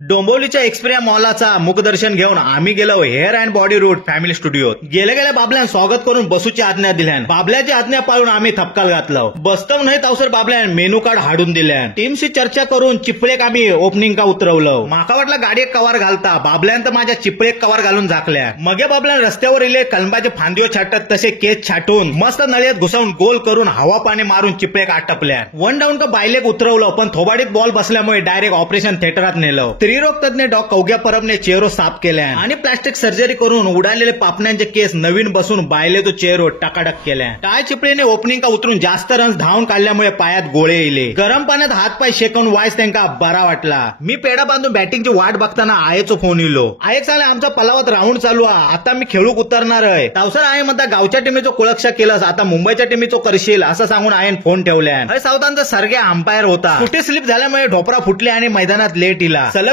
डोंबिवलीच्या Xperia मॉलाचा मुखदर्शन घेऊन आम्ही गेलो hair and body route family स्टुडिओत. गेल्या बाबल्यान स्वागत करून बसूची आज्ञा दिल्यान. बाबल्याची आज्ञा पाळून आम्ही थपकाल घातलो. बसतव नाही तावसर बाबल्यान मेनू कार्ड हाडून दिल्यान. टीमशी चर्चा करून चिपळेक आम्ही ओपनिंग का उतरवलं. माका वाटलं गाडीत कवर घालता, बाबल्यान तर माझ्या चिपळेक कवर घालून झाकल्या. मगे बाबल्यान रस्त्यावर इले कलंबाचे फांदियो छाटत तसे केस छाटून मस्त नळ्यात घुसवून गोल करून हवा पाणी मारून चिपळेक आटपल्या. वन डाऊन का बायलेक उतरवलं, पण थोबाडीत बॉल बसल्यामुळे डायरेक्ट ऑपरेशन थिएटरात नेलं. स्त्रीरोग तज्ञ डॉ कवग्या परबने चेहरो साफ केल्या आणि प्लास्टिक सर्जरी करून उडालेले पापण्यांचे केस नवीन बसून बायले तो चेहरो टकाटक केल्या. टाळ चिपळीने ओपनिंग का उतरून जास्त रन्स धावून काढल्यामुळे पायात गोळे येले. गरम पाण्यात हातपाय शेकून वायस त्यांना बरा वाटला. मी पेडा बांधून बॅटिंगची वाट बघताना आयेचो फोन इलो. आयक सांगले आमचा पलावत राऊंड चालू आहे, आता मी खेळूक उतरणार आहे. तावसर आहे म्हणता गावच्या टीमीचो कुळक्षा केलास, आता मुंबईच्या टीमीचो करशील असं सांगून आयन फोन ठेवल्या. साऊथांचा सरगे अंपायर होता. कुठे स्लिप झाल्यामुळे ढोपरा फुटले आणि मैदानात लेट इला. सलग